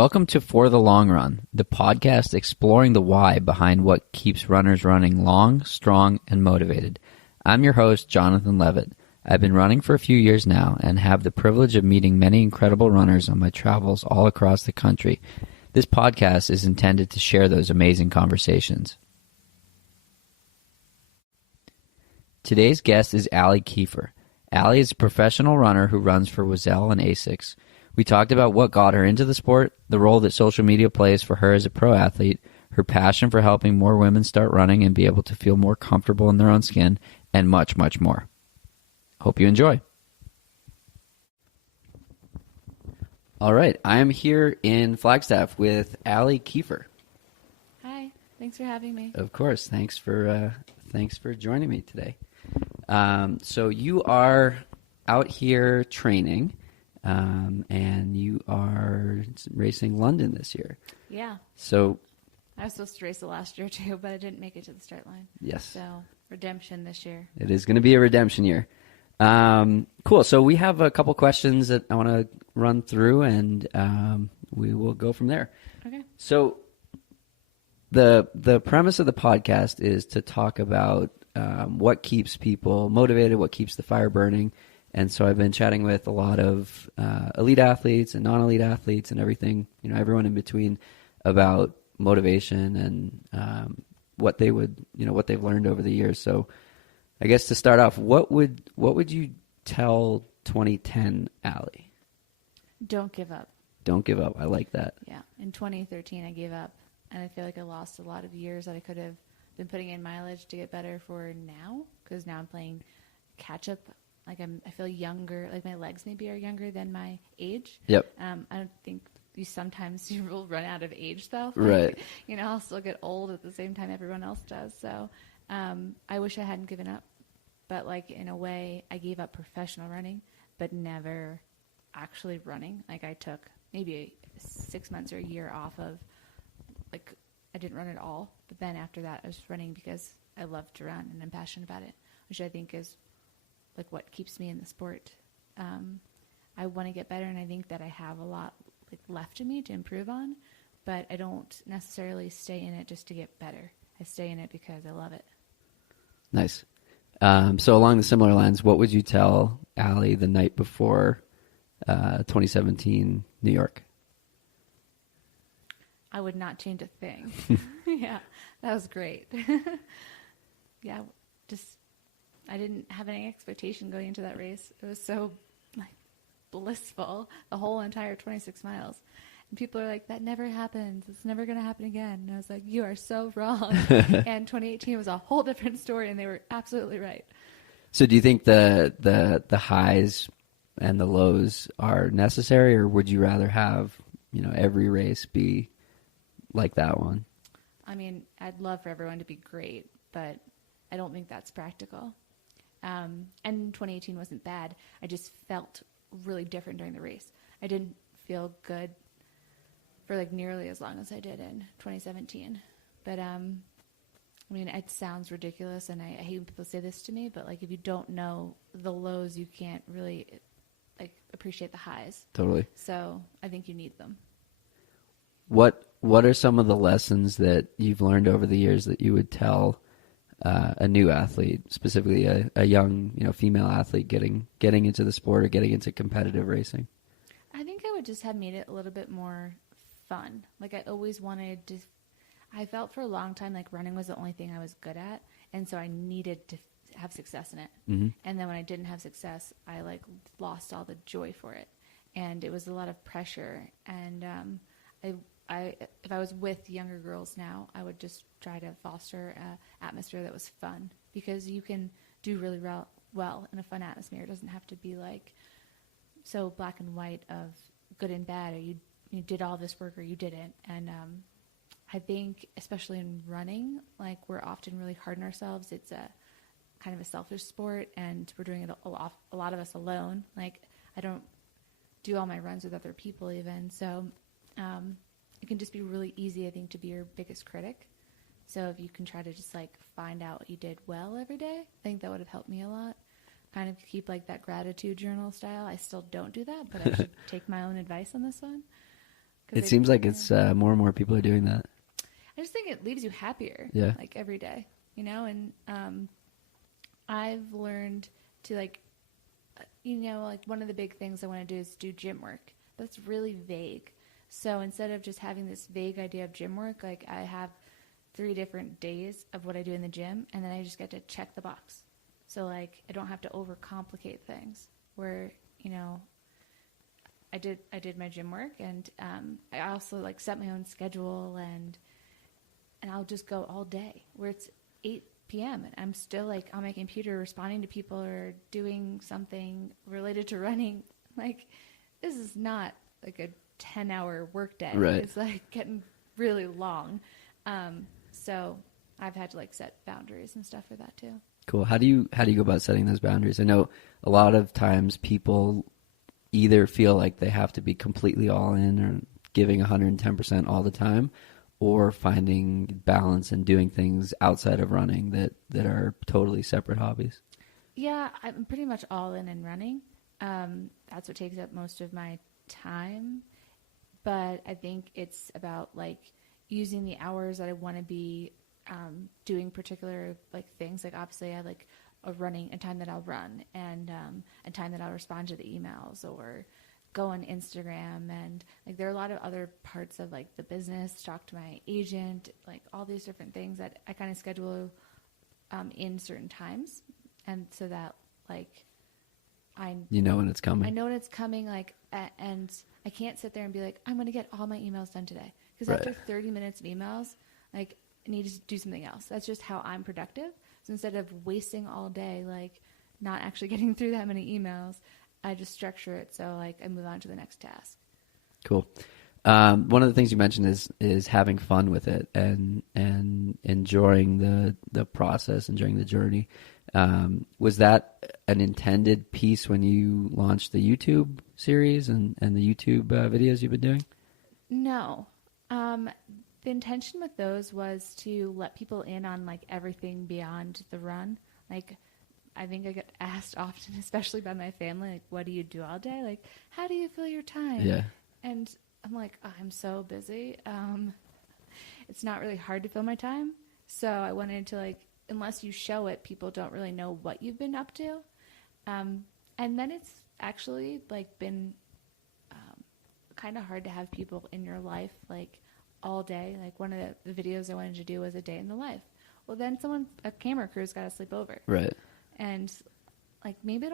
Welcome to For the Long Run, the podcast exploring the why behind what keeps runners running long, strong, and motivated. I'm your host, Jonathan Levitt. I've been running for a few years now and have the privilege of meeting many incredible runners on my travels all across the country. This podcast is intended to share those amazing conversations. Today's guest is Allie Kieffer. Allie is a professional runner who runs for Wazelle and Asics. We talked about what got her into the sport, the role that social media plays for her as a pro athlete, her passion for helping more women start running and be able to feel more comfortable in their own skin, and much, much more. Hope you enjoy. All right, I am here in Flagstaff with Allie Kieffer. Hi, thanks for having me. Of course, thanks for joining me today. So you are out here training. And you are racing London this year. Yeah. So I was supposed to race it last year too, but I didn't make it to the start line. Yes. So redemption this year. It is going to be a redemption year. Cool. So we have a couple questions that I want to run through, and we will go from there. Okay. So the premise of the podcast is to talk about what keeps people motivated, what keeps the fire burning. And so I've been chatting with a lot of elite athletes and non-elite athletes and everything, everyone in between about motivation and what they've learned over the years. So I guess to start off, what would you tell 2010 Allie? Don't give up. Don't give up. I like that. Yeah. In 2013, I gave up, and I feel like I lost a lot of years that I could have been putting in mileage to get better for now, because now I'm playing catch up. Like I feel younger, like my legs maybe are younger than my age. Yep. I don't think sometimes you will run out of age though. Right. I'll still get old at the same time everyone else does. So I wish I hadn't given up. But like in a way, I gave up professional running, but never actually running. Like I took maybe 6 months or a year off of, like I didn't run at all. But then after that, I was running because I love to run and I'm passionate about it, which I think is like what keeps me in the sport. I want to get better, and I think that I have a lot left in me to improve on, but I don't necessarily stay in it just to get better. I stay in it because I love it. Nice. So along the similar lines, what would you tell Allie the night before 2017 New York? I would not change a thing. Yeah, that was great. Yeah, I didn't have any expectation going into that race. It was so blissful, the whole entire 26 miles. And people are like, that never happens. It's never going to happen again. And I was like, you are so wrong. And 2018 was a whole different story, and they were absolutely right. So do you think the highs and the lows are necessary, or would you rather have, every race be like that one? I mean, I'd love for everyone to be great, but I don't think that's practical. And 2018 wasn't bad. I just felt really different during the race. I didn't feel good for nearly as long as I did in 2017. But it sounds ridiculous, and I hate when people say this to me, but if you don't know the lows, you can't really appreciate the highs. Totally. So I think you need them. What are some of the lessons that you've learned over the years that you would tell a new athlete, specifically a young, female athlete getting into the sport or getting into competitive racing? I think I would just have made it a little bit more fun. I always wanted to, I felt for a long time running was the only thing I was good at, and so I needed to have success in it. Mm-hmm. And then when I didn't have success, I lost all the joy for it, and it was a lot of pressure. And if I was with younger girls now, I would just try to foster an atmosphere that was fun, because you can do really well in a fun atmosphere. It doesn't have to be so black and white of good and bad, or you did all this work or you didn't. And I think especially in running, we're often really hard on ourselves. It's a kind of a selfish sport, and we're doing it a lot of us alone. I don't do all my runs with other people even, so it can just be really easy, I think, to be your biggest critic. So if you can try to just find out what you did well every day, I think that would have helped me a lot. Kind of keep that gratitude journal style. I still don't do that, but I should take my own advice on this one. It seems like it's more and more people are doing that. I just think it leaves you happier. Yeah. Like every day, you know, and I've learned to like, you know, like one of the big things I want to do is do gym work. But it's really vague. So instead of just having this vague idea of gym work, like I have 3 different days of what I do in the gym, and then I just get to check the box. So like I don't have to overcomplicate things. Where, you know, I did my gym work, and I also like set my own schedule, and I'll just go all day. Where it's 8 p.m. and I'm still like on my computer responding to people or doing something related to running. Like this is not like a 10-hour workday. Right. It's like getting really long. So I've had to like set boundaries and stuff for that too. Cool. How do you go about setting those boundaries? I know a lot of times people either feel like they have to be completely all in or giving 110% all the time, or finding balance and doing things outside of running that are totally separate hobbies. Yeah, I'm pretty much all in running. That's what takes up most of my time. But I think it's about like using the hours that I want to be doing particular like things. Like obviously I have like a time that I'll run, and a time that I'll respond to the emails or go on Instagram, and like there are a lot of other parts of like the business, talk to my agent, like all these different things that I kind of schedule in certain times, and so that like you know when it's coming. I know when it's coming, like, and I can't sit there and be like, I'm going to get all my emails done today. Because Right. after 30 minutes of emails, like, I need to do something else. That's just how I'm productive. So instead of wasting all day, like, not actually getting through that many emails, I just structure it so, like, I move on to the next task. Cool. One of the things you mentioned is having fun with it and enjoying the process, enjoying the journey. Was that an intended piece when you launched the YouTube series and the YouTube videos you've been doing? No. The intention with those was to let people in on like everything beyond the run. Like, I think I get asked often, especially by my family, like, what do you do all day? Like, how do you fill your time? Yeah. And I'm like, oh, I'm so busy. It's not really hard to fill my time. So I wanted to like, unless you show it, people don't really know what you've been up to. And then it's actually like been kind of hard to have people in your life like all day. Like one of the videos I wanted to do was a day in the life. Well, then a camera crew's got to sleep over. Right. And like maybe I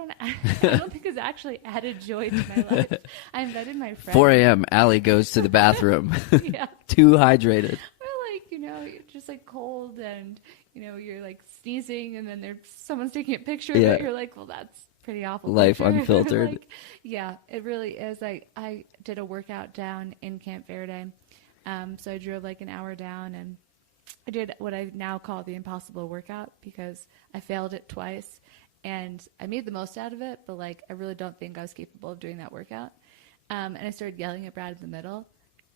don't think it's actually added joy to my life. I invited my friend. 4 a.m. Allie goes to the bathroom. Yeah. Too hydrated. Or like, you know, you're just like cold and, you know, you're like sneezing and then someone's taking a picture of it. You're like, well, that's pretty awful. Life picture. unfiltered. Like, yeah, it really is. I did a workout down in Camp Verde. So I drove like an hour down and I did what I now call the impossible workout because I failed it twice and I made the most out of it, but like I really don't think I was capable of doing that workout. And I started yelling at Brad in the middle,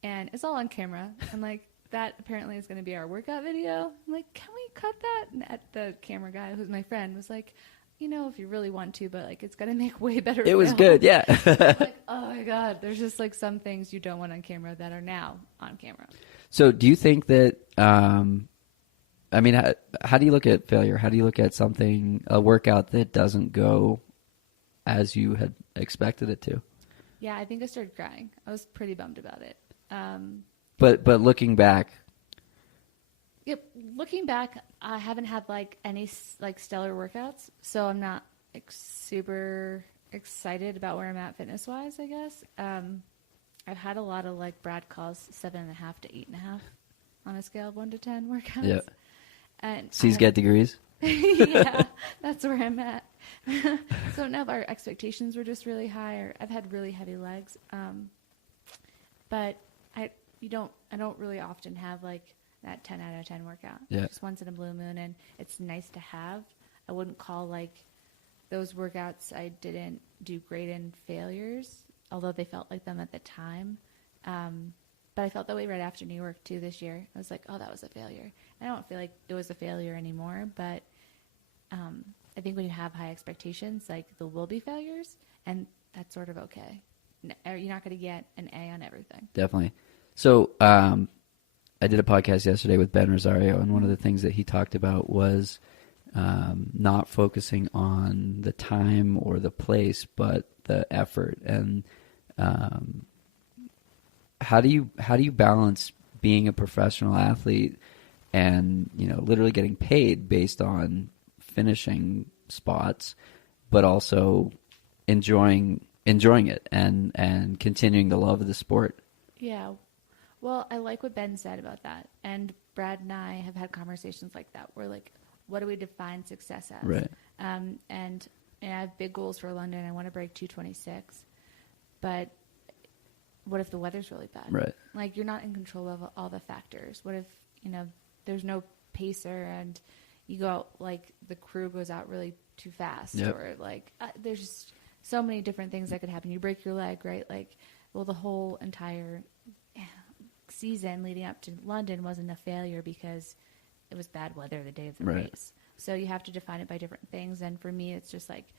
and it's all on camera. And like that apparently is going to be our workout video. I'm like, can we cut that? And the camera guy, who's my friend, was like, you know, if you really want to, but like it's going to make way better. It was film. good, yeah. Like, oh my God, there's just like some things you don't want on camera that are now on camera. So do you think that, I mean, how do you look at failure? How do you look at a workout that doesn't go as you had expected it to? Yeah, I think I started crying. I was pretty bummed about it. But looking back. Yep, looking back, I haven't had like any like stellar workouts, so I'm not like super excited about where I'm at fitness wise, I guess. I've had a lot of like Brad calls 7.5 to 8.5 on a scale of 1 to 10 workouts. Yeah. And C's get degrees. Yeah, that's where I'm at. So now our expectations were just really high. Or I've had really heavy legs, but I don't really often have like that 10 out of 10 workout. Yeah. Just once in a blue moon, and it's nice to have. I wouldn't call like those workouts I didn't do great in failures, although they felt like them at the time. But I felt that way right after New York too this year. I was like, oh, that was a failure. I don't feel like it was a failure anymore, but I think when you have high expectations, like there will be failures, and that's sort of okay. You're not going to get an A on everything. Definitely. So I did a podcast yesterday with Ben Rosario, and one of the things that he talked about was not focusing on the time or the place, but the effort. And how do you balance being a professional athlete and literally getting paid based on finishing spots, but also enjoying it and continuing the love of the sport? Yeah. Well, I like what Ben said about that. And Brad and I have had conversations like that. We're like, what do we define success as? Right. And I have big goals for London. I want to break 226. But what if the weather's really bad? Right. Like, you're not in control of all the factors. What if, there's no pacer and you go out, like, the crew goes out really too fast? Yep. Or, like, there's just so many different things that could happen. You break your leg, right? Like, well, the whole entire season leading up to London wasn't a failure because it was bad weather the day of the Right. race. So you have to define it by different things. And for me, it's just like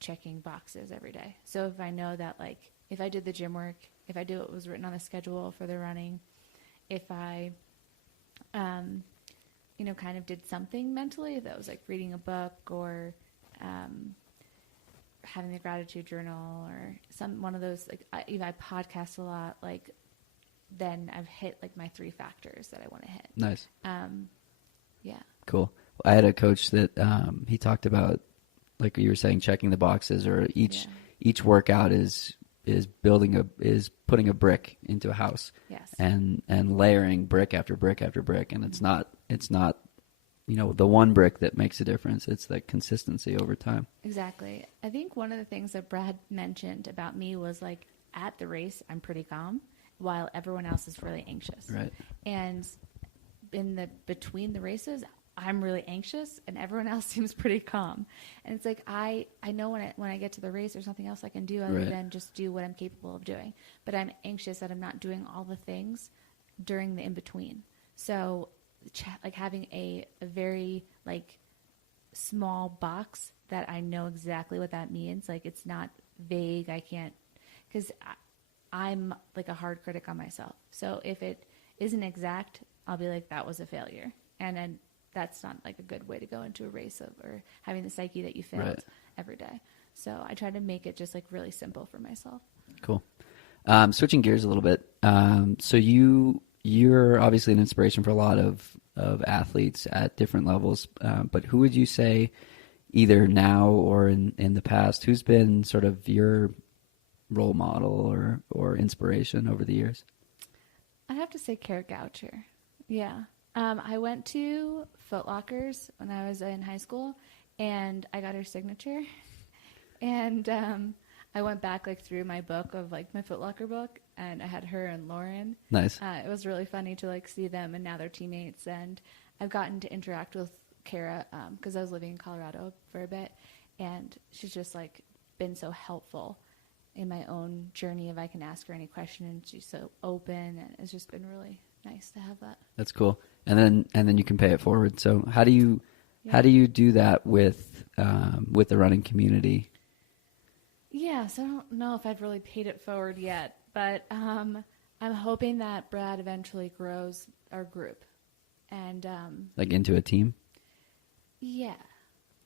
checking boxes every day. So if I know that, like, if I did the gym work, if I do what was written on the schedule for the running, if I, kind of did something mentally, that was like reading a book or having the gratitude journal or one of those, like, I podcast a lot, like, then I've hit like my 3 factors that I want to hit. Nice. Yeah. Cool. I had a coach that he talked about, like you were saying, checking the boxes, or each workout is putting a brick into a house. Yes. And layering brick after brick after brick, and it's not the one brick that makes a difference. It's the consistency over time. Exactly. I think one of the things that Brad mentioned about me was, like, at the race I'm pretty calm while everyone else is really anxious. Right. And between the races, I'm really anxious and everyone else seems pretty calm. And it's like, I know when I get to the race, there's nothing else I can do other than just do what I'm capable of doing. But I'm anxious that I'm not doing all the things during the in-between. So like having a very, like, small box that I know exactly what that means. Like, it's not vague. I can't, because I'm like a hard critic on myself. So if it isn't exact, I'll be like, that was a failure. And then that's not like a good way to go into a race or having the psyche that you failed every day. So I try to make it just like really simple for myself. Cool. Switching gears a little bit. So you're obviously an inspiration for a lot of athletes at different levels. But who would you say, either now or in the past, who's been sort of your role model or inspiration over the years? I'd have to say Kara Goucher. Yeah. I went to Foot Lockers when I was in high school, and I got her signature. And I went back, like, through my book of, like, my Foot Locker book, and I had her and Lauren. Nice. It was really funny to, like, see them, and now they're teammates. And I've gotten to interact with Kara because I was living in Colorado for a bit, and she's just, like, been so helpful in my own journey. If I can ask her any question, and she's so open, and it's just been really nice to have that. That's cool. And then you can pay it forward. So how do you do that with the running community? Yeah, so I don't know if I've really paid it forward yet, but I'm hoping that Brad eventually grows our group, and like into a team. Yeah,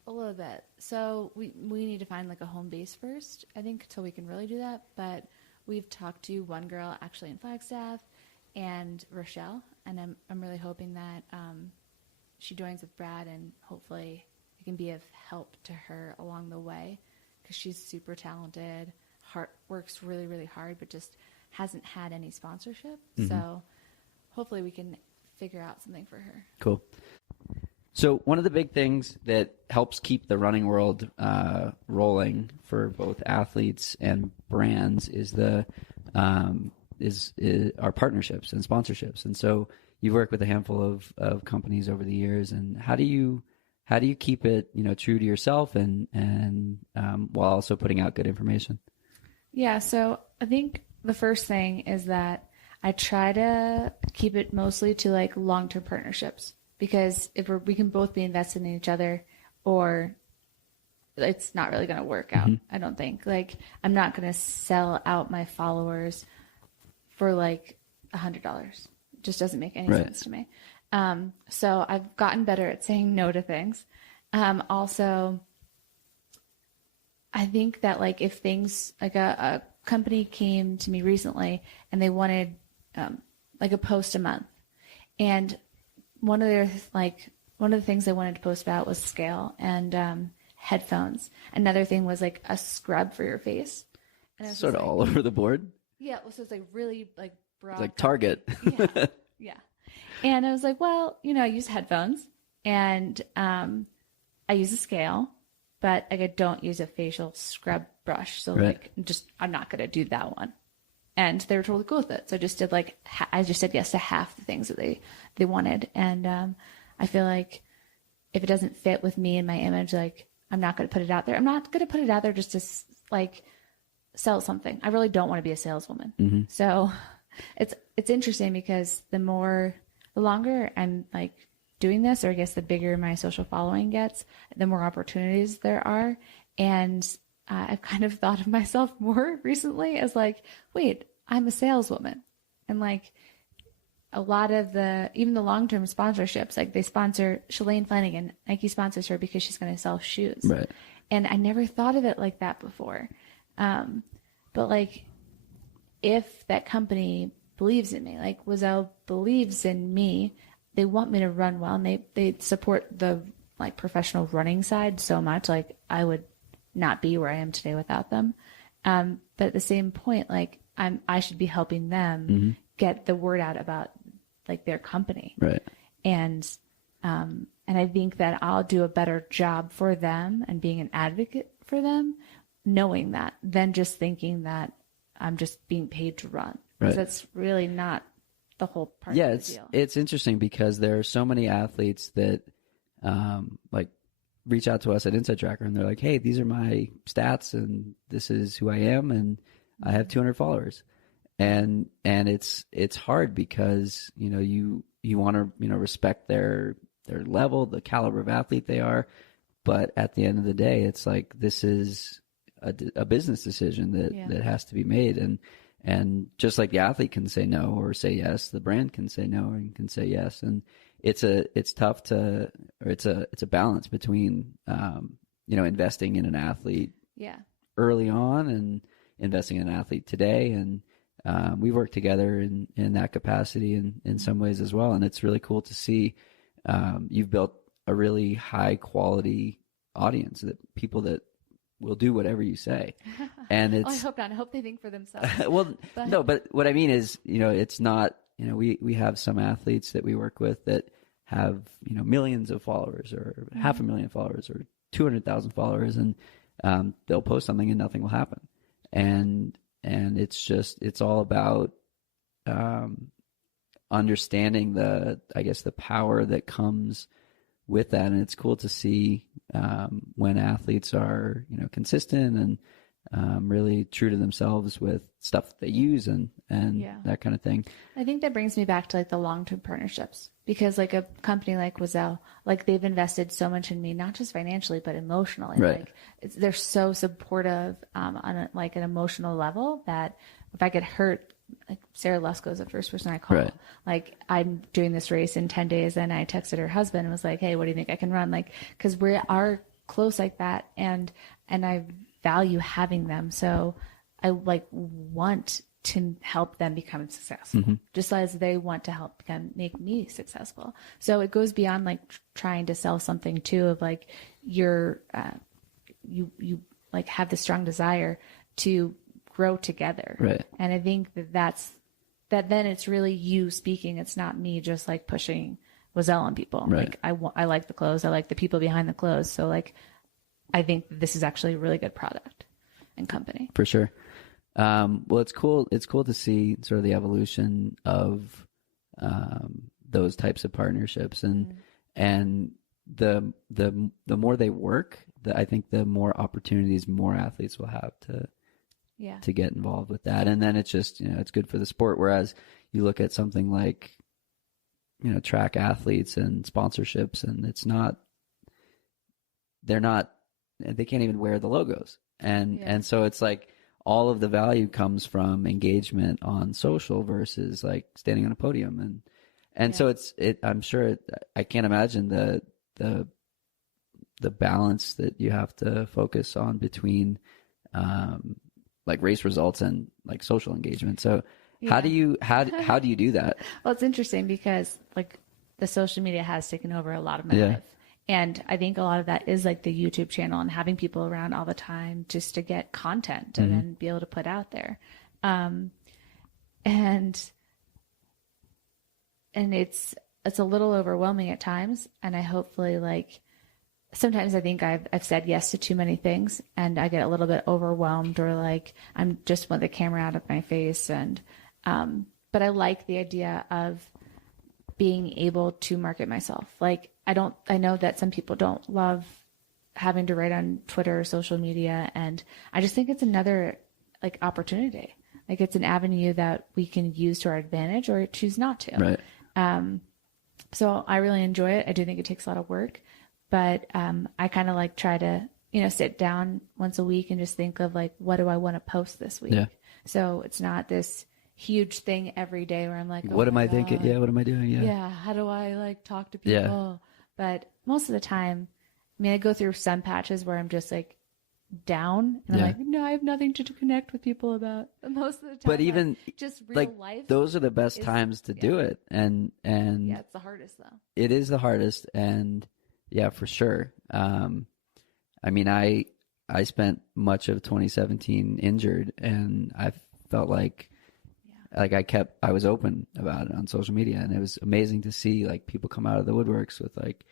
a little bit. So we need to find like a home base first, I think, until we can really do that. But we've talked to one girl actually in Flagstaff, and Rochelle, and I'm really hoping that she joins with Brad, and hopefully it can be of help to her along the way, because she's super talented, works really, really hard, but just hasn't had any sponsorship. Mm-hmm. So hopefully we can figure out something for her. Cool. So one of the big things that helps keep the running world rolling for both athletes and brands is our partnerships and sponsorships. And so you've worked with a handful of companies over the years. And how do you keep it, true to yourself and while also putting out good information? Yeah. So I think the first thing is that I try to keep it mostly to like long-term partnerships, because if we can both be invested in each other, or it's not really going to work out. Mm-hmm. I don't think. Like, I'm not going to sell out my followers for like $100. It just doesn't make any Right. sense to me. So I've gotten better at saying no to things. Also, I think that like if things like a company came to me recently and they wanted like a post a month, and one of the things they wanted to post about was scale and headphones. Another thing was like a scrub for your face. And I was Sort of like, all over the board. yeah, so it's like really like broad. It's like Target. Yeah, yeah. And I was like, well, I use headphones and I use a scale, but like I don't use a facial scrub brush. So Right. like I'm not going to do that one. And they were totally cool with it. So I just did I just said yes to half the things that they wanted. And I feel like if it doesn't fit with me and my image, like I'm not going to put it out there. I'm not going to put it out there just to like sell something. I really don't want to be a saleswoman. Mm-hmm. So it's interesting because the longer I'm like doing this, or I guess the bigger my social following gets, the more opportunities there are. And I've kind of thought of myself more recently as like, wait, I'm a saleswoman. And like a lot of even the long-term sponsorships, like they sponsor Shalane Flanagan, Nike sponsors her because she's going to sell shoes. Right. And I never thought of it like that before. But like, if that company believes in me, like Wazelle believes in me, they want me to run well, and they support the like professional running side so much. Like I would not be where I am today without them. But at the same point, like I should be helping them get the word out about like their company. Right. And I think that I'll do a better job for them and being an advocate for them, knowing that, than just thinking that I'm just being paid to run. Because that's really not the whole part of the deal. It's interesting because there are so many athletes that like reach out to us at Inside Tracker and they're like, hey, these are my stats and this is who I am and I have 200 followers. And it's hard because, you want to, respect their level, the caliber of athlete they are. But at the end of the day, it's like, this is a business decision that has to be made. And just like the athlete can say no or say yes, the brand can say no and can say yes. And it's tough it's a balance between, investing in an athlete early on and investing in an athlete today. And we work together in that capacity in some ways as well. And it's really cool to see you've built a really high quality audience, that people that will do whatever you say. And it's, I hope not. I hope they think for themselves. well, no, but what I mean is, it's not, we have some athletes that we work with that have, millions of followers or 500,000 followers or 200,000 followers, and they'll post something and nothing will happen. And it's all about understanding the power that comes with that. And it's cool to see when athletes are, consistent and really true to themselves with stuff that they use and that kind of thing. I think that brings me back to like the long-term partnerships, because like a company like Wazelle, like they've invested so much in me, not just financially, but emotionally. Right. Like they're so supportive on an emotional level that if I get hurt, like Sarah Lusko is the first person I call. Right. Like I'm doing this race in 10 days and I texted her husband and was like, hey, what do you think I can run? Like, cause we are close like that. And I value having them. So I like want to help them become successful, just as they want to make me successful. So it goes beyond like trying to sell something too, of like you like have the strong desire to grow together. Right. And I think that then it's really you speaking. It's not me just like pushing Wazelle on people. Right. Like I like the clothes. I like the people behind the clothes. So like, I think this is actually a really good product and company. For sure. Well, it's cool. It's cool to see sort of the evolution of those types of partnerships, and the more they work, I think the more opportunities more athletes will have to get involved with that. And then it's just, it's good for the sport. Whereas you look at something like, track athletes and sponsorships, and they can't even wear the logos. And so it's like all of the value comes from engagement on social versus like standing on a podium. And so I'm sure I can't imagine the balance that you have to focus on between, like race results and like social engagement. So how do you do that? Well, it's interesting because like the social media has taken over a lot of my life. And I think a lot of that is like the YouTube channel and having people around all the time just to get content and then be able to put out there. And it's a little overwhelming at times. And I hopefully like, sometimes I think I've said yes to too many things and I get a little bit overwhelmed or like I'm just want the camera out of my face. And, but I like the idea of being able to market myself. Like I know that some people don't love having to write on Twitter or social media. And I just think it's another like opportunity. Like it's an avenue that we can use to our advantage or choose not to. Right. So I really enjoy it. I do think it takes a lot of work, but I kind of like try to, sit down once a week and just think of like, what do I want to post this week? Yeah. So it's not this huge thing every day where I'm like, oh, what am I thinking? Yeah. What am I doing? Yeah. Yeah. How do I like talk to people? Yeah. But most of the time, I mean, I go through some patches where I'm just like down and I'm like, no, I have nothing to connect with people about. But most of the time, but even like, just real like life. those are the best times to do it. And yeah, it's the hardest though. It is the hardest. And yeah, for sure. I mean, I spent much of 2017 injured and I felt like I was open about it on social media, and it was amazing to see like people come out of the woodworks with like,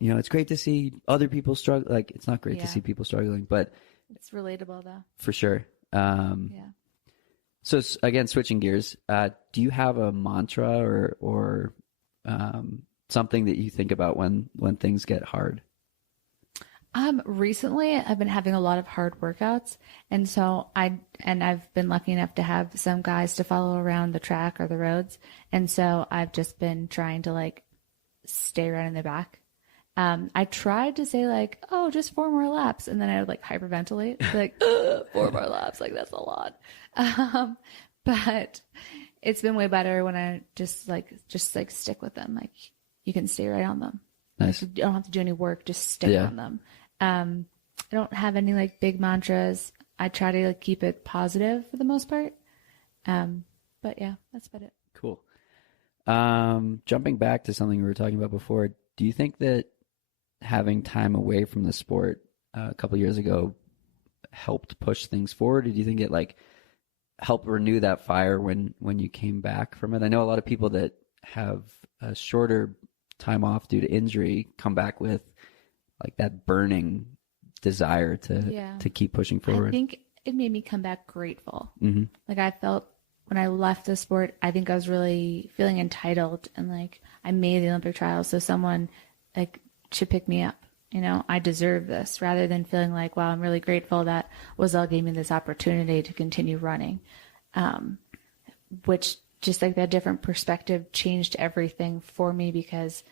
it's great to see other people struggle. Like it's not great to see people struggling, but it's relatable though. For sure. So again, switching gears, do you have a mantra or something that you think about when things get hard? Recently I've been having a lot of hard workouts. And so I've been lucky enough to have some guys to follow around the track or the roads. And so I've just been trying to like stay right in the back. I tried to say like, oh, just 4 more laps. And then I would like hyperventilate, like 4 more laps. Like that's a lot. But it's been way better when I just stick with them. Like you can stay right on them. Nice. Like, you don't have to do any work. Just stick on them. I don't have any like big mantras. I try to like, keep it positive for the most part. But yeah, that's about it. Cool. Jumping back to something we were talking about before, do you think that having time away from the sport a couple of years ago helped push things forward? Or do you think it like helped renew that fire when you came back from it? I know a lot of people that have a shorter time off due to injury come back with like that burning desire to keep pushing forward. I think it made me come back grateful. Mm-hmm. Like I felt when I left the sport, I think I was really feeling entitled and like I made the Olympic trials, so someone like should pick me up. I deserve this, rather than feeling like, wow, I'm really grateful that Wazelle gave me this opportunity to continue running. Which just like that different perspective changed everything for me, because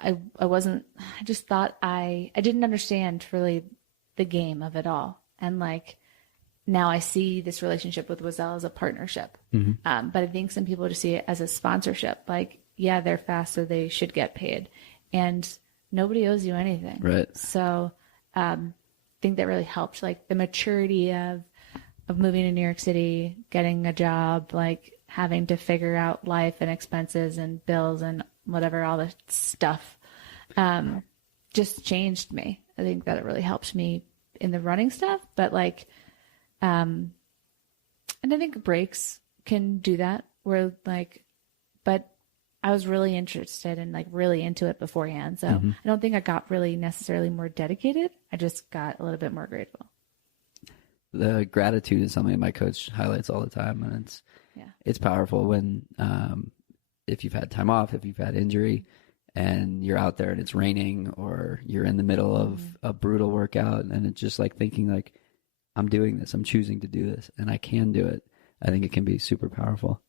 I just thought I didn't understand really the game of it all. And like, now I see this relationship with Wazelle as a partnership. Mm-hmm. But I think some people just see it as a sponsorship. Like, yeah, they're fast, so they should get paid. And nobody owes you anything. Right. So I think that really helped. Like the maturity of moving to New York City, getting a job, like having to figure out life and expenses and bills and whatever, all the stuff, just changed me. I think that it really helped me in the running stuff, but like, and I think breaks can do that, where like, but I was really interested and like really into it beforehand. So I don't think I got really necessarily more dedicated. I just got a little bit more grateful. The gratitude is something my coach highlights all the time, and it's powerful when if you've had time off, if you've had injury, and you're out there and it's raining, or you're in the middle of a brutal workout, and it's just like thinking like, I'm doing this, I'm choosing to do this, and I can do it. I think it can be super powerful.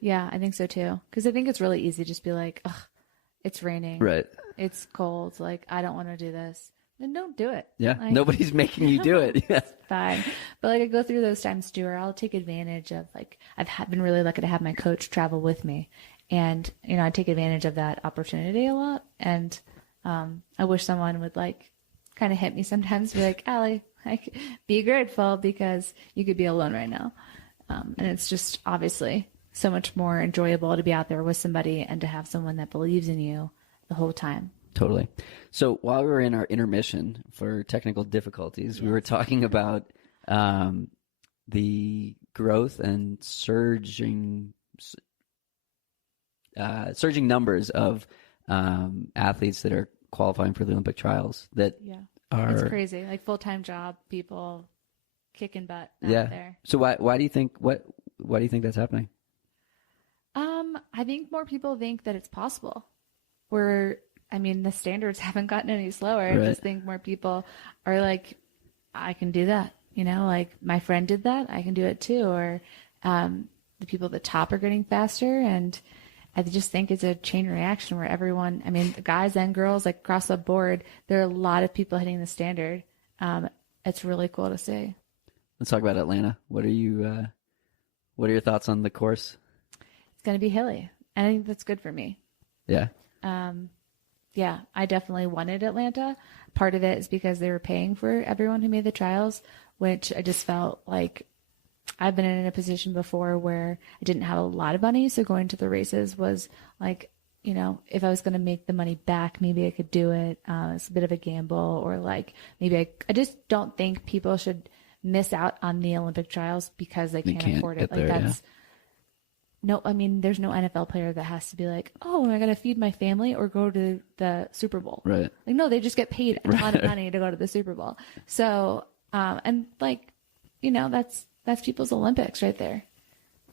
Yeah, I think so too. Because I think it's really easy to just be like, ugh, it's raining. Right. It's cold. Like, I don't want to do this. then don't do it. Yeah. Like, Nobody's making you do it. Yeah. fine. But like I go through those times too, where I'll take advantage of like been really lucky to have my coach travel with me, and I take advantage of that opportunity a lot. And I wish someone would like kind of hit me sometimes, be like, Allie, like be grateful because you could be alone right now. And it's just obviously so much more enjoyable to be out there with somebody and to have someone that believes in you the whole time. Totally. So while we were in our intermission for technical difficulties, we were talking about the growth and surging numbers of athletes that are qualifying for the Olympic trials. That are it's crazy. Like full-time job people kicking butt out there. So why do you think that's happening? I think more people think that it's possible. The standards haven't gotten any slower. Right. I just think more people are like, I can do that. Like my friend did that. I can do it too. Or the people at the top are getting faster. And I just think it's a chain reaction where everyone, the guys and girls, like across the board, there are a lot of people hitting the standard. It's really cool to see. Let's talk about Atlanta. What are your thoughts on the course? It's going to be hilly. And I think that's good for me. Yeah. Yeah, I definitely wanted Atlanta. Part of it is because they were paying for everyone who made the trials, which I just felt like I've been in a position before where I didn't have a lot of money. So going to the races was like, if I was going to make the money back, maybe I could do it. It's a bit of a gamble, or like maybe I just don't think people should miss out on the Olympic trials because they can't afford it. Like that's no, there's no NFL player that has to be like, oh, am I going to feed my family or go to the Super Bowl? Right. Like, no, they just get paid a ton of money to go to the Super Bowl. So, and like, that's people's Olympics right there.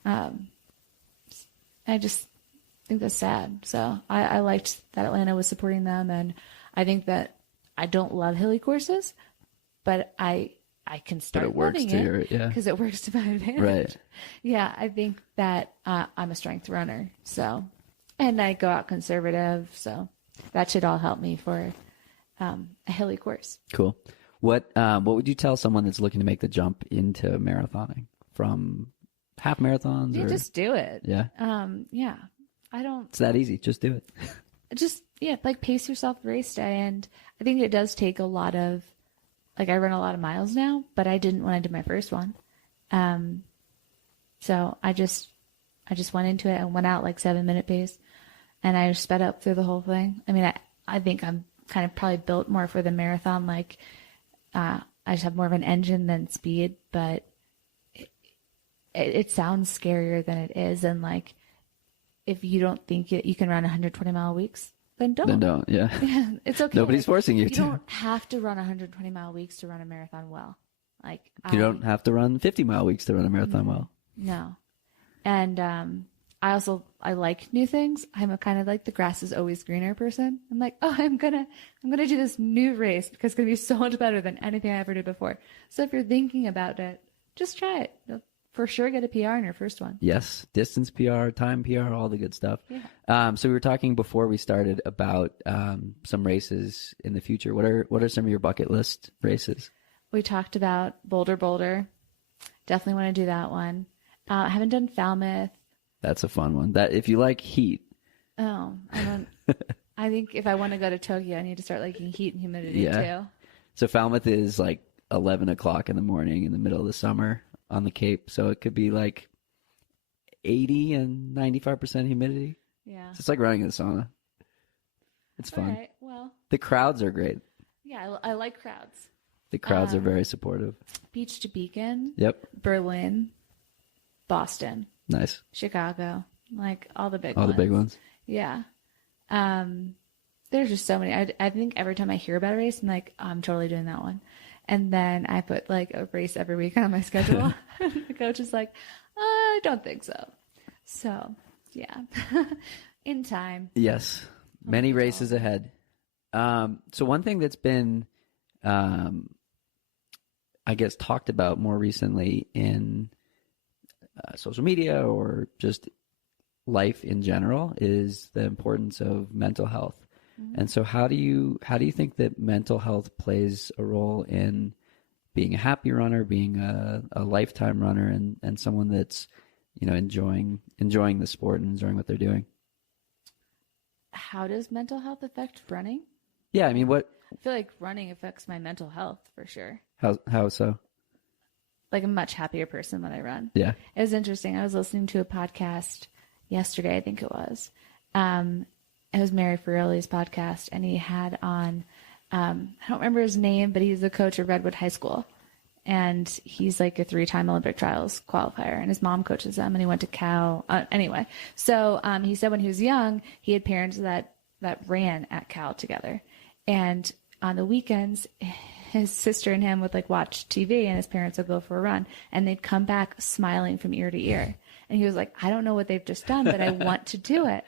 I just think that's sad. So I liked that Atlanta was supporting them. And I think that I don't love hilly courses, but I can start loving it because it works to my advantage. Right. Yeah, I think that I'm a strength runner. So, and I go out conservative. So that should all help me for a hilly course. What would you tell someone that's looking to make the jump into marathoning from half marathons? Yeah, or... just do it. Yeah. Yeah. It's that easy. Just do it. Like pace yourself race day. And I think it does take a lot of, like I run a lot of miles now, but I didn't when I did my first one. So I just went into it and went out like 7-minute pace, and I sped up through the whole thing. I think I'm kind of probably built more for the marathon. Like, I just have more of an engine than speed, but it sounds scarier than it is. And like, if you don't think you can run 120-mile weeks, then don't. Yeah. Yeah, it's okay. Nobody's forcing you to. You don't have to run 120-mile weeks to run a marathon well. Like, you don't have to run 50-mile weeks to run a marathon well. No. And I like new things. I'm a kind of like the grass is always greener person. I'm like, oh, I'm gonna do this new race because it's gonna be so much better than anything I ever did before. So if you're thinking about it, just try it. You'll for sure get a PR in your first one. Yes, distance PR, time PR, all the good stuff. Yeah. So we were talking before we started about some races in the future. What are some of your bucket list races? We talked about Boulder. Definitely want to do that one. I haven't done Falmouth. That's a fun one. That if you like heat. Oh, I don't. I think if I want to go to Tokyo, I need to start liking heat and humidity too. So Falmouth is like 11 o'clock in the morning in the middle of the summer on the Cape. So it could be like 80 and 95% humidity. Yeah. So it's like running in a sauna. It's fun. All right. Well, the crowds are great. Yeah, I like crowds. The crowds are very supportive. Beach to Beacon. Yep. Berlin. Boston. Nice. Chicago. Like all the big ones. All the big ones. Yeah. There's just so many. I think every time I hear about a race, I'm like, I'm totally doing that one. And then I put like a race every week on my schedule. The coach is like, I don't think so. So, yeah. In time. Yes. Many races ahead. So one thing that's been, I guess, talked about more recently in social media or just life in general is the importance of mental health. And so how do you think that mental health plays a role in being a happy runner, being a lifetime runner, and someone that's, enjoying the sport and enjoying what they're doing? How does mental health affect running? Yeah, I mean, what? I feel like running affects my mental health for sure. How so? Like a much happier person when I run. Yeah. It was interesting. I was listening to a podcast yesterday, I think it was. It was Mary Ferrelli's podcast, and he had on, I don't remember his name, but he's the coach of Redwood High School. And he's like a 3-time Olympic trials qualifier, and his mom coaches them, and he went to Cal. Anyway, so he said when he was young, he had parents that ran at Cal together. And on the weekends, his sister and him would like watch TV, and his parents would go for a run, and they'd come back smiling from ear to ear. And he was like, I don't know what they've just done, but I want to do it.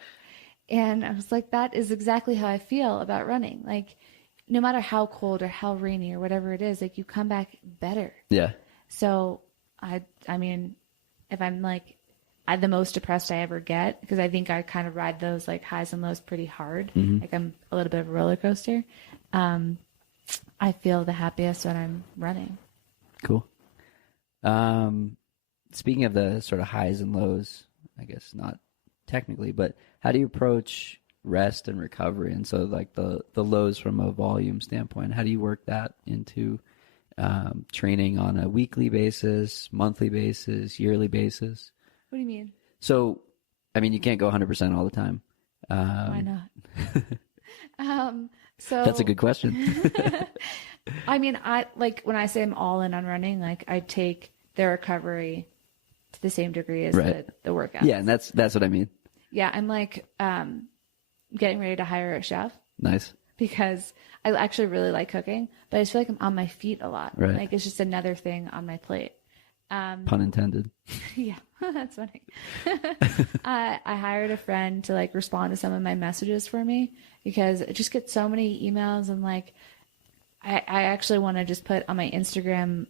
And I was like, that is exactly how I feel about running. Like, no matter how cold or how rainy or whatever it is, like you come back better. Yeah. So I mean, if I'm like the most depressed I ever get, because I think I kind of ride those like highs and lows pretty hard. Like I'm a little bit of a roller coaster. I feel the happiest when I'm running. Cool. Speaking of the sort of highs and lows, I guess not technically, but how do you approach rest and recovery? And so like the lows from a volume standpoint, how do you work that into training on a weekly basis, monthly basis, yearly basis? What do you mean? So, I mean, you can't go 100% all the time. Why not? So that's a good question. I mean, I like when I say I'm all in on running, like I take the recovery to the same degree as the workout. Yeah, and that's what I mean. Yeah, I'm like getting ready to hire a chef. Nice. Because I actually really like cooking, but I just feel like I'm on my feet a lot. Right. Like it's just another thing on my plate. Pun intended. Yeah, that's funny. I hired a friend to like respond to some of my messages for me because I just get so many emails, and like I actually want to just put on my Instagram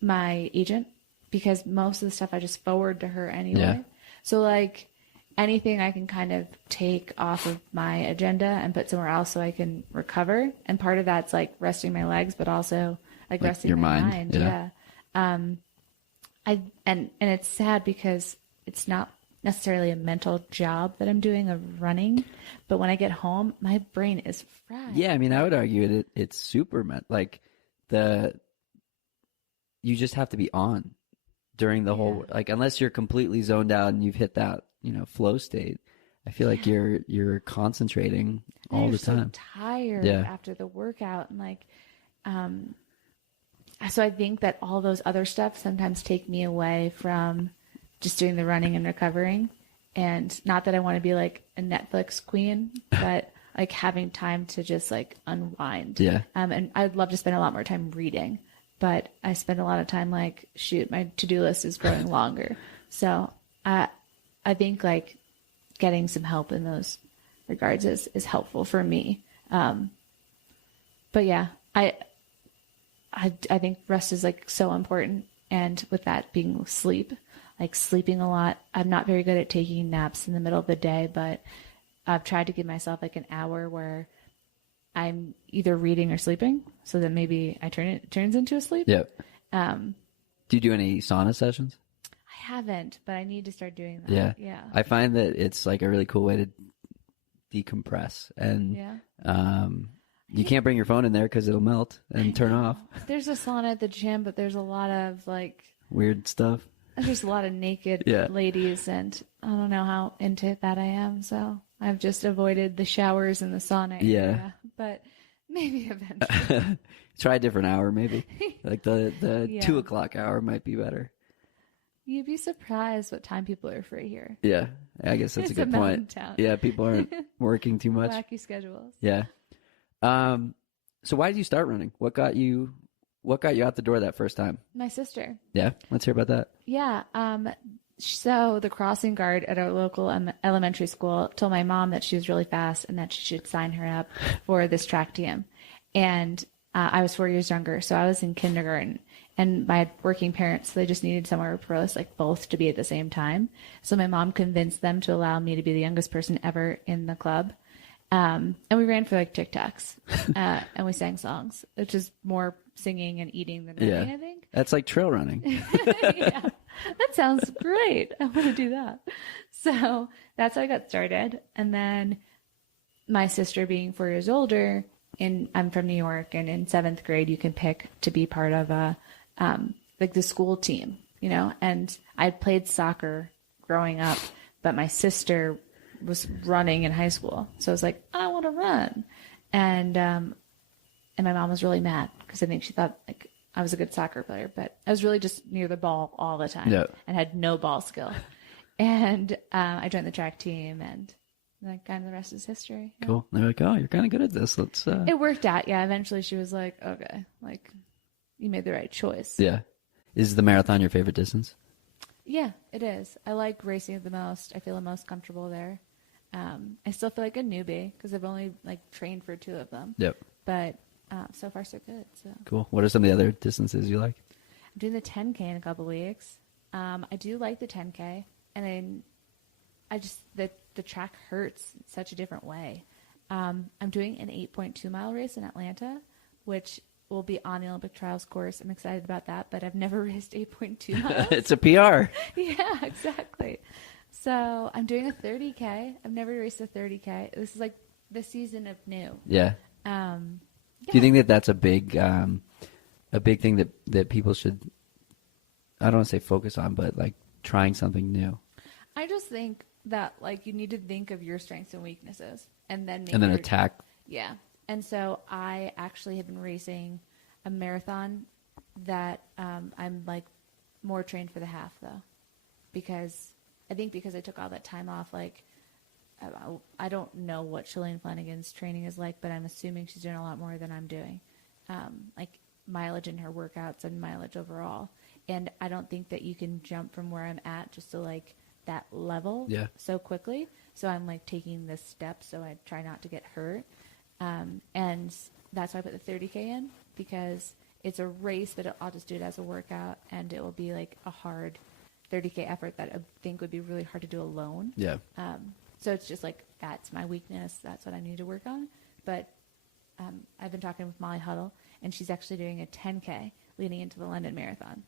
my agent, because most of the stuff I just forward to her anyway. Yeah. So like anything I can kind of take off of my agenda and put somewhere else so I can recover. And part of that's like resting my legs, but also like resting your my mind. mind. Yeah. And it's sad because it's not necessarily a mental job that I'm doing of running, but when I get home, my brain is fried. Yeah, I mean, I would argue it's super like you just have to be on during the whole, like, unless you're completely zoned out and you've hit that, flow state. I feel like you're concentrating all the time. So tired after the workout, and like, so I think that all those other stuff sometimes take me away from just doing the running and recovering. And not that I want to be like a Netflix queen, but like having time to just like unwind. Yeah. And I'd love to spend a lot more time reading, but I spend a lot of time like, shoot, my to-do list is growing longer. So I think like getting some help in those regards is helpful for me. But yeah, I think rest is like so important. And with that being sleep, like sleeping a lot. I'm not very good at taking naps in the middle of the day, but I've tried to give myself like an hour where I'm either reading or sleeping, so that maybe it turns into a sleep. Yep. Do you do any sauna sessions? I haven't, but I need to start doing that. Yeah. Yeah. I find that it's like a really cool way to decompress, and you can't bring your phone in there because it'll melt and turn off. There's a sauna at the gym, but there's a lot of like weird stuff. There's a lot of naked ladies, and I don't know how into that I am, so I've just avoided the showers and the sauna area. But maybe eventually. Try a different hour, maybe. Like the 2 o'clock hour might be better. You'd be surprised what time people are free here. Yeah, I guess that's a good point. Town. Yeah, people aren't working too much. Wacky schedules. Yeah. So why did you start running? What got you out the door that first time? My sister. Yeah, let's hear about that. Yeah. So the crossing guard at our local elementary school told my mom that she was really fast and that she should sign her up for this track team. And I was 4 years younger, so I was in kindergarten. And my working parents, they just needed somewhere for us, like both to be at the same time. So my mom convinced them to allow me to be the youngest person ever in the club. And we ran for like TikToks, and we sang songs, which is more singing and eating than running, I think. That's like trail running. Yeah, that sounds great. I want to do that. So that's how I got started. And then my sister being 4 years older, and I'm from New York, and in 7th grade, you can pick to be part of like the school team, and I played soccer growing up, but my sister was running in high school. So I was like, I want to run. And my mom was really mad because I think she thought like I was a good soccer player, but I was really just near the ball all the time and had no ball skill. And I joined the track team, and like kind of the rest is history. Cool. They're like, oh, you're kind of good at this. Let's. It worked out. Yeah. Eventually she was like, okay, like you made the right choice. Yeah. Is the marathon your favorite distance? Yeah, it is. I like racing the most. I feel the most comfortable there. I still feel like a newbie because I've only like trained for 2 of them. Yep. But so far so good. So cool. What are some of the other distances you like? I'm doing the 10K in a couple weeks. I do like the 10K, and then I just the track hurts in such a different way. I'm doing an 8.2 mile race in Atlanta, which will be on the Olympic trials course. I'm excited about that, but I've never raced 8.2 miles. It's a PR. Yeah, exactly. So I'm doing a 30K. I've never raced a 30K. This is like the season of new. Yeah. Yeah. Do you think that that's a big thing that people should, I don't want to say focus on, but like trying something new? I just think that like you need to think of your strengths and weaknesses and then attack. Yeah. And so I actually have been racing a marathon that I'm like more trained for the half though, because I took all that time off, like I don't know what Shalane Flanagan's training is like, but I'm assuming she's doing a lot more than I'm doing, like mileage in her workouts and mileage overall. And I don't think that you can jump from where I'm at just to like that level so quickly. So I'm like taking this step so I try not to get hurt. And that's why I put the 30K in, because it's a race, but I'll just do it as a workout, and it will be like a hard 30K effort that I think would be really hard to do alone. Yeah. So it's just like, that's my weakness. That's what I need to work on. But I've been talking with Molly Huddle, and she's actually doing a 10K leading into the London Marathon,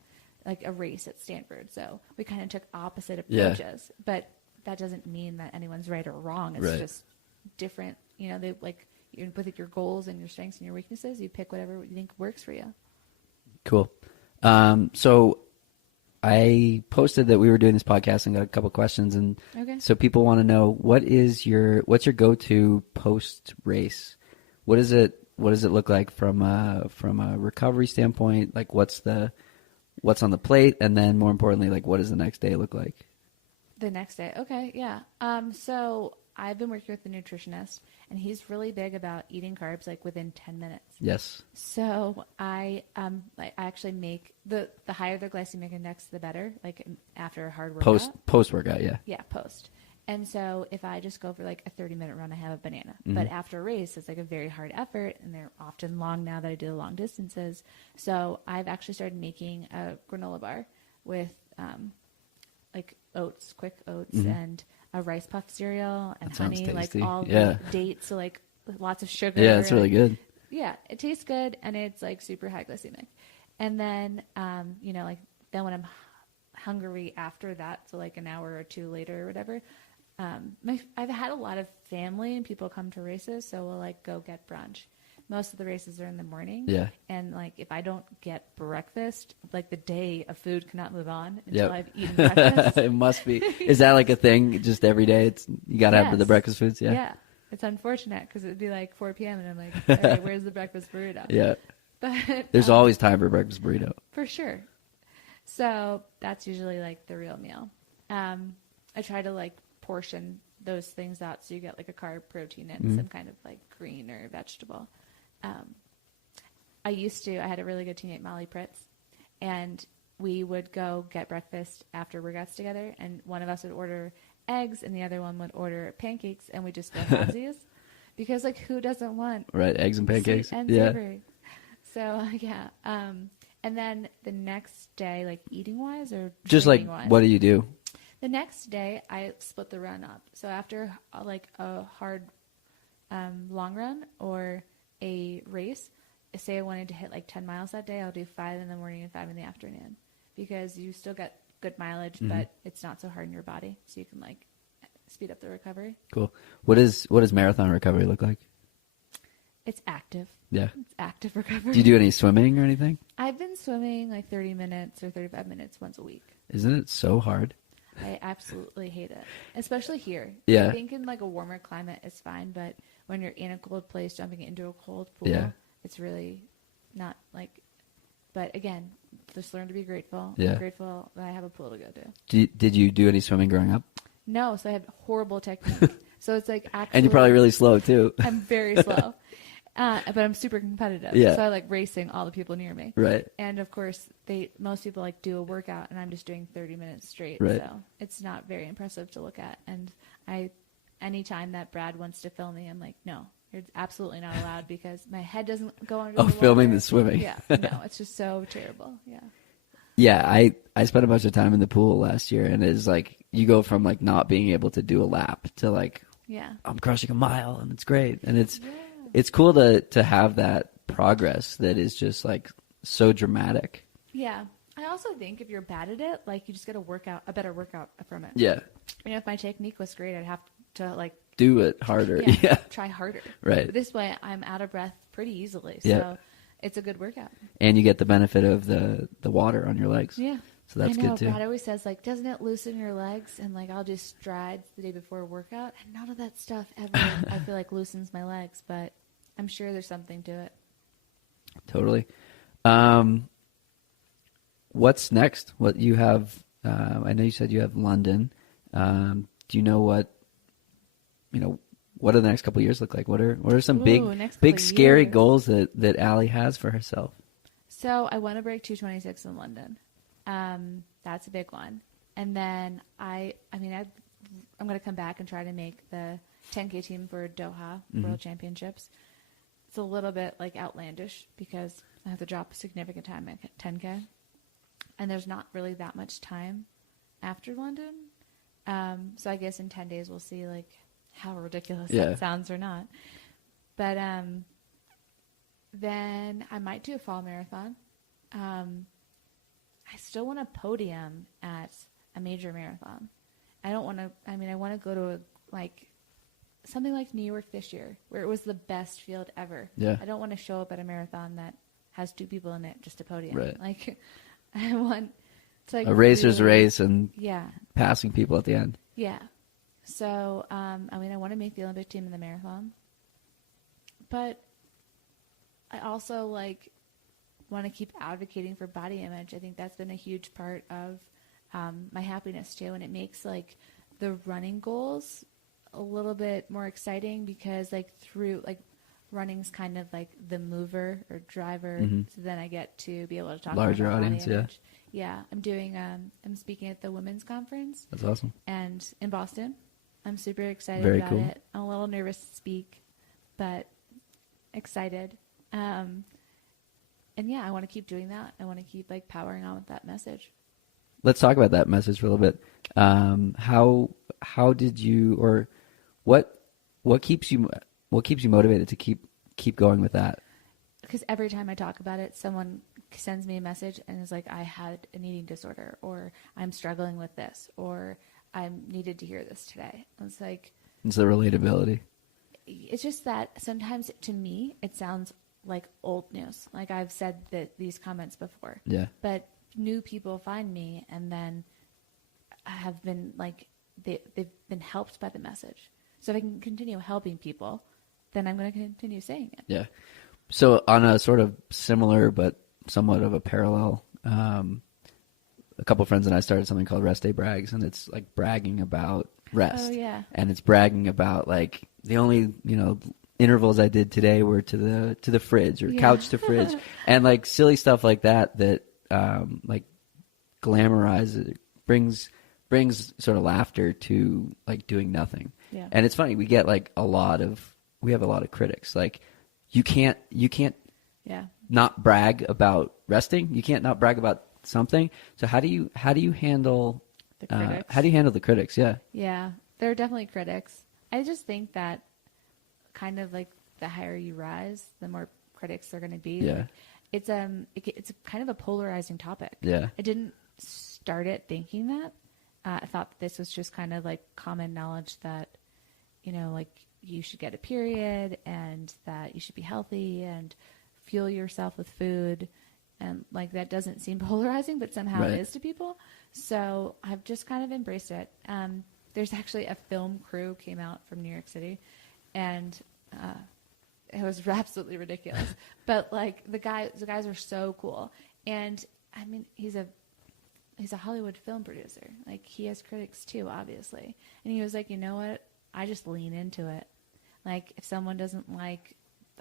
like a race at Stanford. So we kind of took opposite approaches, but that doesn't mean that anyone's right or wrong. It's just different. They like, with your goals and your strengths and your weaknesses, you pick whatever you think works for you. Cool. So I posted that we were doing this podcast and got a couple questions, and so people want to know what's your go-to post race? What does it look like from a recovery standpoint? Like what's on the plate, and then more importantly, like what does the next day look like? The next day, okay, yeah. So I've been working with a nutritionist, and he's really big about eating carbs like within 10 minutes. Yes. So I actually make the higher the glycemic index, the better. Like after a hard workout. Post workout, yeah. Yeah, post. And so if I just go for like a 30-minute run, I have a banana. Mm-hmm. But after a race, it's like a very hard effort, and they're often long now that I do the long distances. So I've actually started making a granola bar with like oats, quick oats, and a rice puff cereal and honey, like all the dates, so like lots of sugar. Yeah, it's really good. Yeah, it tastes good, and it's like super high glycemic. And then, like then when I'm hungry after that, so like an hour or 2 later or whatever, I've had a lot of family and people come to races, so we'll like go get brunch. Most of the races are in the morning. Yeah. And like if I don't get breakfast, like the day of food cannot move on until I've eaten breakfast. It must be. Is that like a thing? Just every day, you gotta have the breakfast foods. Yeah. Yeah. It's unfortunate because it'd be like 4 p.m. and I'm like, all right, where's the breakfast burrito? Yeah. But there's always time for breakfast burrito. For sure. So that's usually like the real meal. I try to like portion those things out so you get like a carb, protein, and some kind of like green or vegetable. I had a really good teammate, Molly Pritz, and we would go get breakfast after workouts together, and one of us would order eggs and the other one would order pancakes, and we just go halvesies because like who doesn't want eggs and pancakes and savory. So and then the next day, like eating wise or just like wise, what do you do? The next day I split the run up. So after like a hard long run or a race, say I wanted to hit like 10 miles that day, I'll do 5 in the morning and 5 in the afternoon because you still get good mileage, but it's not so hard in your body. So you can like speed up the recovery. Cool. What does marathon recovery look like? It's active. Yeah. It's active recovery. Do you do any swimming or anything? I've been swimming like 30 minutes or 35 minutes once a week. Isn't it so hard? I absolutely hate it, especially here. Yeah. I think in like a warmer climate it's fine, but when you're in a cold place jumping into a cold pool, it's really not like. But again, just learn to be grateful. Yeah. I'm grateful that I have a pool to go to. Did you do any swimming growing up? No, so I have horrible technique. So it's like actually. And you're probably really slow too. I'm very slow. But I'm super competitive. Yeah. So I like racing all the people near me. Right. And of course, most people like do a workout and I'm just doing 30 minutes straight. Right. So it's not very impressive to look at. And anytime that Brad wants to film me, I'm like, no, you're absolutely not allowed because my head doesn't go under the water. Filming the swimming. Yeah. No, it's just so terrible. Yeah. Yeah, I spent a bunch of time in the pool last year, and it's like you go from like not being able to do a lap to like, I'm crushing a mile, and it's great, and it's cool to have that progress that is just like so dramatic. Yeah, I also think if you're bad at it, like you just get a better workout from it. Yeah. If my technique was great, I'd have to like do it harder. Yeah. Try harder. Right. But this way, I'm out of breath pretty easily. So. Yeah. It's a good workout. And you get the benefit of the water on your legs. Yeah. So that's good too. Brad always says, like, doesn't it loosen your legs? And, like, I'll do strides the day before a workout. And none of that stuff ever, I feel like, loosens my legs. But I'm sure there's something to it. Totally. What's next? What you have, I know you said you have London. Do you know what do the next couple of years look like? What are some big scary goals that Allie has for herself? So I want to break 226 in London. That's a big one. And then I'm going to come back and try to make the 10K team for Doha World Championships. It's a little bit like outlandish because I have to drop a significant time at 10K. And there's not really that much time after London. So I guess in 10 days we'll see like how ridiculous that sounds or not. But then I might do a fall marathon. I still want a podium at a major marathon. I want to go to something like New York this year where it was the best field ever. Yeah. I don't want to show up at a marathon that has 2 people in it, just a podium. Right. Like I want to a racer's race and passing people at the end. Yeah. So, I want to make the Olympic team in the marathon, but I also want to keep advocating for body image. I think that's been a huge part of my happiness too, and it makes the running goals a little bit more exciting because running's kind of like the mover or driver. So then I get to be able to talk larger about audience. Body image. Yeah, I'm doing. I'm speaking at the women's conference. That's awesome. And in Boston. I'm super excited about it. I'm a little nervous to speak, but excited. And I want to keep doing that. I want to keep powering on with that message. Let's talk about that message for a little bit. How did you, or what keeps you motivated to keep going with that? Because every time I talk about it, someone sends me a message and is like, I had an eating disorder, or I'm struggling with this, or I needed to hear this today. It's like... It's the relatability. It's just that sometimes to me, it sounds like old news. Like I've said these comments before. Yeah. But new people find me and then have been they've been helped by the message. So if I can continue helping people, then I'm going to continue saying it. Yeah. So on a sort of similar but somewhat of a parallel, a couple of friends and I started something called Rest Day Brags, and it's like bragging about rest. Oh, yeah. And it's bragging about the only, intervals I did today were to the fridge or couch to fridge and silly stuff like that glamorizes it, brings sort of laughter to doing nothing. Yeah. And it's funny, we get a lot of critics. You can't not brag about resting. You can't not brag about something. So how do you handle the critics? How do you handle the critics? Yeah. Yeah, there are definitely critics. I just think that kind of like the higher you rise, the more critics are going to be. Yeah. Like, it's kind of a polarizing topic. Yeah. I didn't start it thinking that. I thought this was just kind of like common knowledge that, you know, like you should get a period and that you should be healthy and fuel yourself with food. And like that doesn't seem polarizing, but somehow Right. it is to people. So I've just kind of embraced it. There's actually a film crew came out from New York City, and it was absolutely ridiculous. But like the guys are so cool, and I mean he's a Hollywood film producer. Like he has critics too, obviously. And he was like, you know what? I just lean into it. Like if someone doesn't like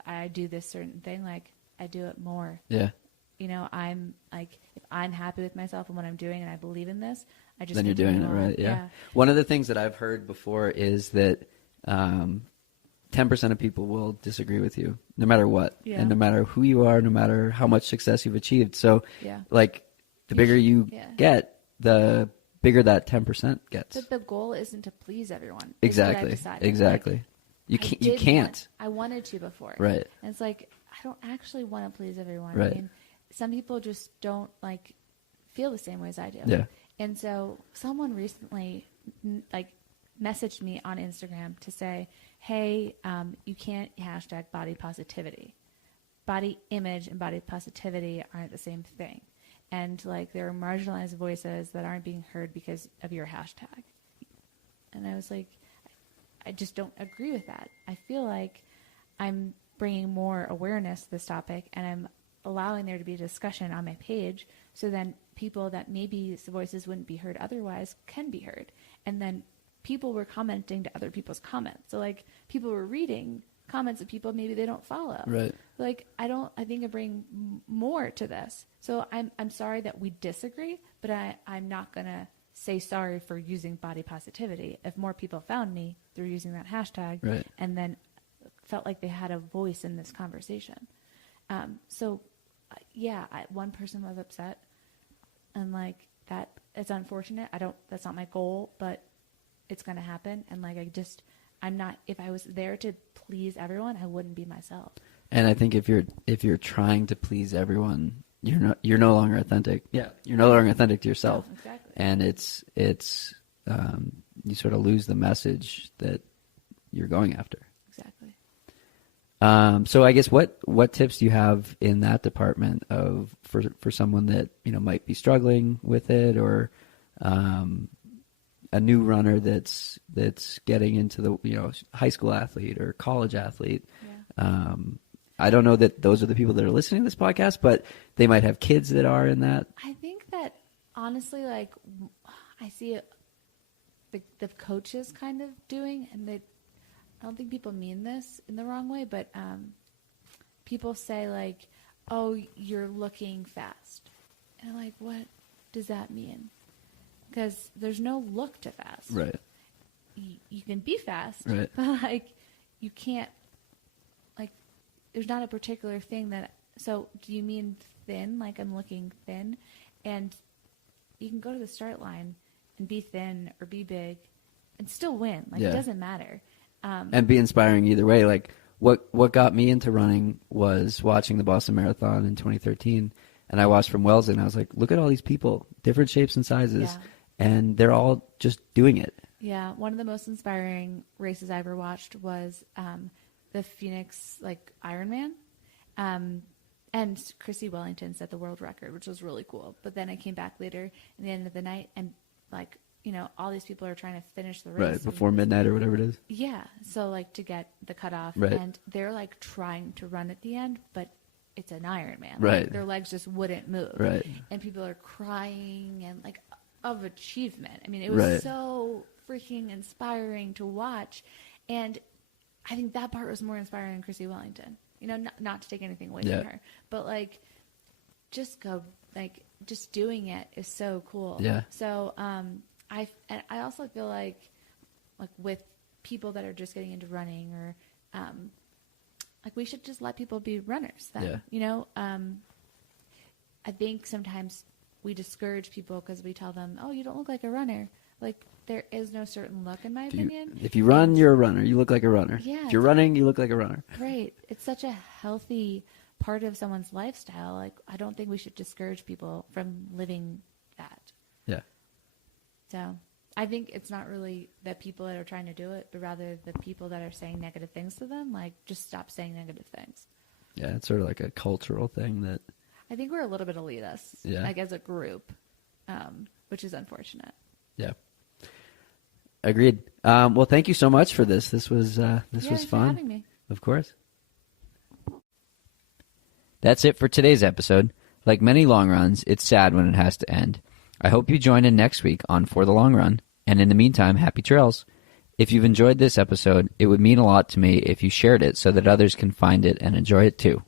I do this certain thing, like I do it more. Yeah. You know, I'm like, if I'm happy with myself and what I'm doing and I believe in this, I just Then you're doing it right. Yeah. One of the things that I've heard before is that 10% of people will disagree with you no matter what. Yeah. And no matter who you are, no matter how much success you've achieved. So yeah. like the bigger you yeah. get, the bigger that 10% gets. But the goal isn't to please everyone. Exactly. Exactly. Like, you can't. I wanted to before. Right. And it's like, I don't actually want to please everyone. Right. I mean, some people just don't like feel the same way as I do. Yeah. And so someone recently like messaged me on Instagram to say, hey, you can't hashtag body positivity. Body image and body positivity aren't the same thing. And like there are marginalized voices that aren't being heard because of your hashtag. And I was like, I just don't agree with that. I feel like I'm bringing more awareness to this topic, and I'm allowing there to be a discussion on my page, so then people that maybe the voices wouldn't be heard otherwise can be heard. And then people were commenting to other people's comments. So like people were reading comments of people maybe they don't follow. Right. Like I think I bring more to this. So I'm sorry that we disagree, but I'm not gonna say sorry for using body positivity. If more people found me through using that hashtag, right. and then felt like they had a voice in this conversation. One person was upset, and like that, it's unfortunate. That's not my goal, but it's going to happen. And like, if I was there to please everyone, I wouldn't be myself. And I think if you're trying to please everyone, you're no longer authentic. Yeah. You're no longer authentic to yourself. Yeah, exactly. And it's you sort of lose the message that you're going after. Exactly. So I guess what tips do you have in that department for someone that, you know, might be struggling with it, or a new runner that's getting into the, you know, high school athlete or college athlete? Yeah. I don't know that those are the people that are listening to this podcast, but they might have kids that are in that. I think that honestly, like I see it, the coaches kind of doing, and I don't think people mean this in the wrong way, but people say like, oh, you're looking fast. And I'm like, what does that mean? Because there's no look to fast. Right. You can be fast, right. but like you can't, like there's not a particular thing that, so do you mean thin? Like I'm looking thin? And you can go to the start line and be thin or be big and still win. Like it doesn't matter. And be inspiring either way. Like what got me into running was watching the Boston Marathon in 2013, and I watched from Wellesley, and I was like, look at all these people, different shapes and sizes, and they're all just doing it. Yeah, one of the most inspiring races I ever watched was the Phoenix Ironman, and Chrissy Wellington set the world record, which was really cool. But then I came back later in the end of the night, and all these people are trying to finish the race. Right, before midnight or whatever it is. Yeah, so to get the cutoff. Right. And they're trying to run at the end, but it's an Ironman. Right. Their legs just wouldn't move. Right. And people are crying and of achievement. I mean, it was so freaking inspiring to watch. And I think that part was more inspiring than Chrissy Wellington. You know, not to take anything away from her, but just go, just doing it is so cool. Yeah. So, I also feel like with people that are just getting into running, or we should just let people be runners then. Yeah. You know, I think sometimes we discourage people because we tell them, oh, you don't look like a runner. there is no certain look, in my opinion. If you run, you're a runner. You look like a runner. Yeah, if you're running, you look like a runner. Right. It's such a healthy part of someone's lifestyle. Like, I don't think we should discourage people from living that. Yeah. So I think it's not really the people that are trying to do it, but rather the people that are saying negative things to them. Like, just stop saying negative things. Yeah, it's sort of like a cultural thing that... I think we're a little bit elitist, like as a group, which is unfortunate. Yeah. Agreed. Well, thank you so much for this. This was was thanks fun. for having me. Of course. That's it for today's episode. Like many long runs, it's sad when it has to end. I hope you join in next week on For the Long Run. And in the meantime, happy trails. If you've enjoyed this episode, it would mean a lot to me if you shared it so that others can find it and enjoy it too.